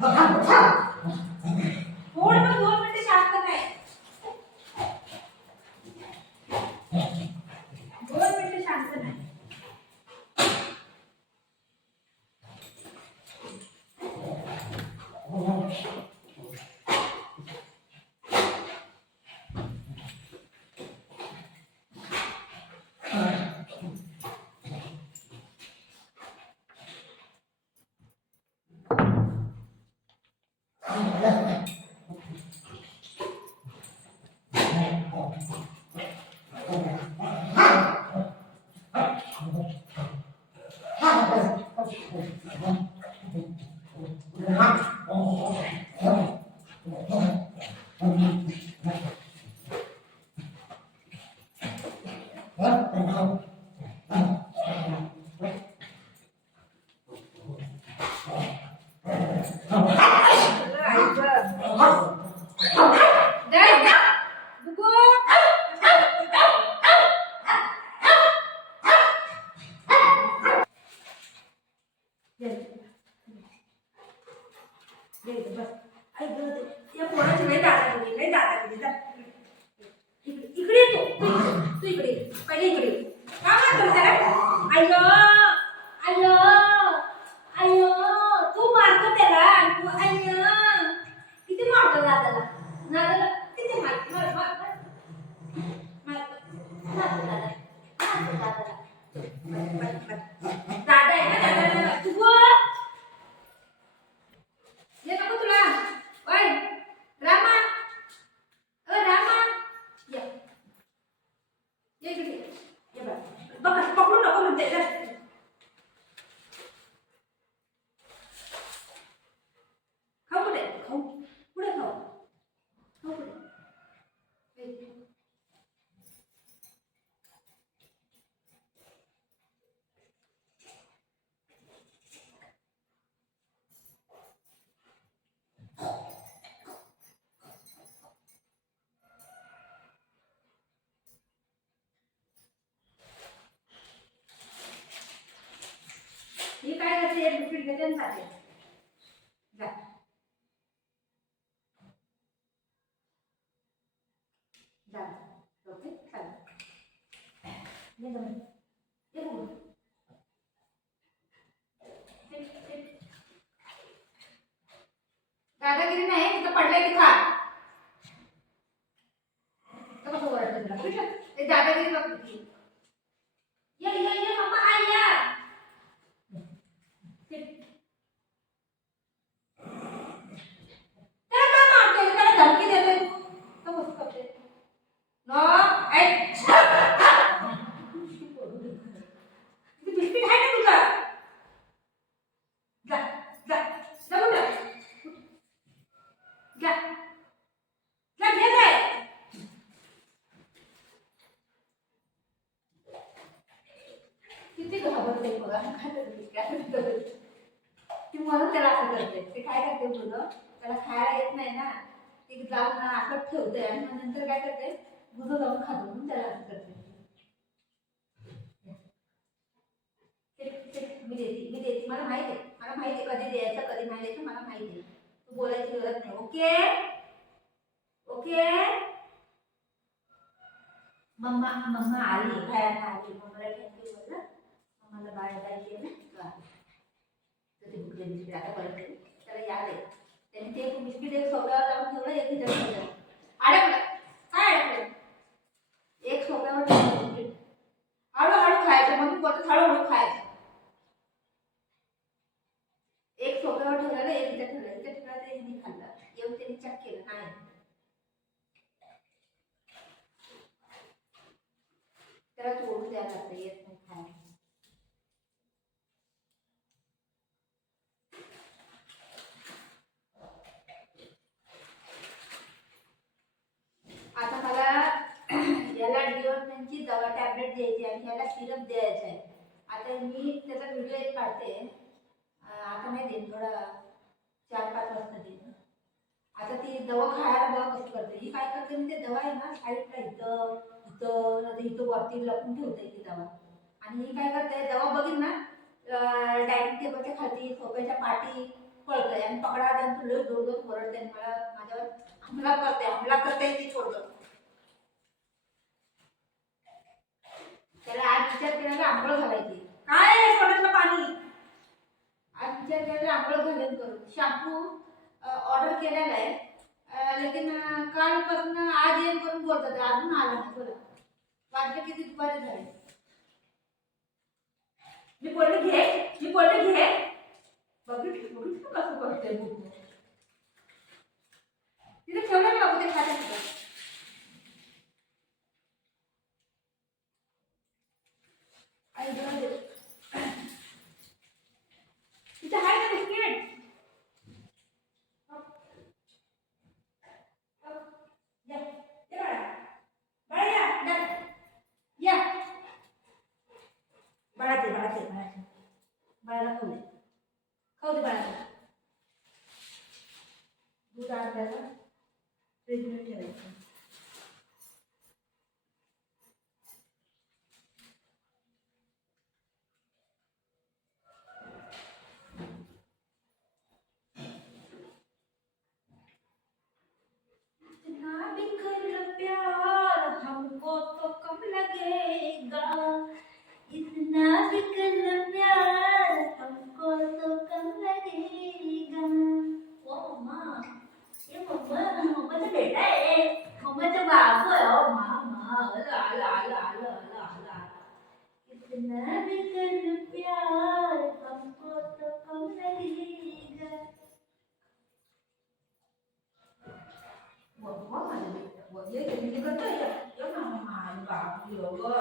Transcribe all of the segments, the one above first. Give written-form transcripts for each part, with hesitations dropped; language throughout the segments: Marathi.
थोडं पण 2 मिनिटं शांत नाही. 2 मिनिटं शांत नाही. इकडे तू इकडे पहिले इकडे का त्याला अय्यो अय्यो अय्यो तू मारतो त्याला तू अय्यो किती मारतो दादाला दादाला किती मार मार मार मार दादा दादा आहे ना दादा तू ये नको तुला ओय रामा रामा ये इकडे ये बघ पकडू नको म्हणते खाऊ पुढे खाऊ पुढे खाऊ खाऊ पुढे ही काय करते बिस्किट घेते आणि खाते जा जा ओके चल ये जा ये बघू दादागिरी नाही तिथं पडलंय ते खा तर कसं ओरडतं तुला ते दादागिरी बघ ये ये ये मम्मा आई या धमकी देतोय तो बस करते नो ऐ बिस्किट आहे ना तुझा जा जा जा उठ जा जा घे जाय किती घाबरते बघा ती म्हणून त्याला असं करते ते काय करते तुझं त्याला खायला येत नाही ना ती जाऊन आकट ठेवते आणि मग नंतर काय करते गुजं जाऊन खातो म्हणून त्याला असं करते मी देते मला माहिती आहे कधी द्यायचं कधी नाही द्यायचं मला माहिती आहे तू बोलायची गरज नाही ओके ओके मम्मा मम्मा आली बाहेर आली मम्माला थँक्यू बोललं मम्माला बाहेर जायची आहे ना तर ते भुकले बिस्किट आता परत त्याला याद आहे त्याने ते बिस्किट एक सोप्यावर लावून ठेवलं एक तिथं अडकलं काय अडकलं एक सोप्यावर ठेवलं बिस्किट हळूहळू खायचं म्हणून बोलतो हळूहळू खायचं एक सोप्यावर ठेवलेलं एक इथं ठेवलं इथं ठेवलं ते हिने खाल्लं येऊन त्यांनी चेक केलं नाही त्याला तोडून द्यायला लागतं येत नाही खायला आता मला याला डिओड्रंटची दवा टॅबलेट द्यायची आणि याला सिरप द्यायचा आहे आता मी त्याचा व्हिडिओ एक काढते आता नाही देईन थोडा 4-5 वाजता देईन आता ती दवा खायला बघा कशी करते ही काय करते मी ते दवा आहे ना साईडला इथं इथं इथं वरती लपून ठेवते ती दवा आणि ही काय करते दवा बघीन ना डायनिंग टेबलच्या खाली सोफ्याच्या पाठी पळतंय आणि पकडा आणि तू लय जोर जोर ओरडते आणि मला माझ्यावर हमला करते ती सोडतं. त्याला आज विचार केला आंघोळ घालायची. काय आहे सोडायचं पाणी? आज विचार केला आंघोळ घालून करू. शॅम्पू ऑर्डर केलेला आहे, लेकिन कालपासून आज येऊन करून बोलतात अजून आला नाही. बोला वाटलं किती दुपारी झाले. मी बोलले घे बघितलं कसं करते तिथे ठेवलं ना ते खात्यात. तिथे आहे ना बिस्किट. बाळाला खाऊ दे बाळाला. दूध आणल्याला फ्रीजमध्ये ठेवायचं. इतना भी कर प्यार हमको तो कम लगेगा, इतना भी कर प्यार हमको तो कम लगेगा. ओ मम्मा, ये मम्माचा बेटा आहे, मम्माचा बाबू आहे. ओ मामा आला. इतना भी कर प्यार हमको तो कम लगेगा. मम्मा माझ्या बेटा ये तुम्ही करतो ये मामा आणि बाबू एवढं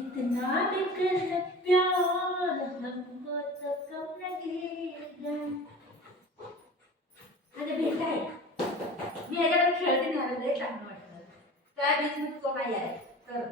कितना भी कर प्यार हमको तो कम लगेगा. माझ्या भेट आहे. मी ह्याच्याकडे खेळते ना, मला लय चांगलं वाटतं. त्या बीच मध्ये तो नाही आहे तर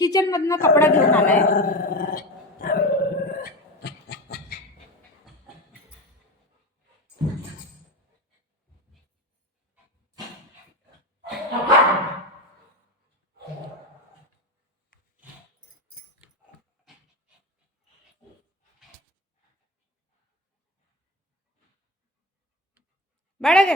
किचन मधनं कपडा घेऊन आलाय. बाळा गे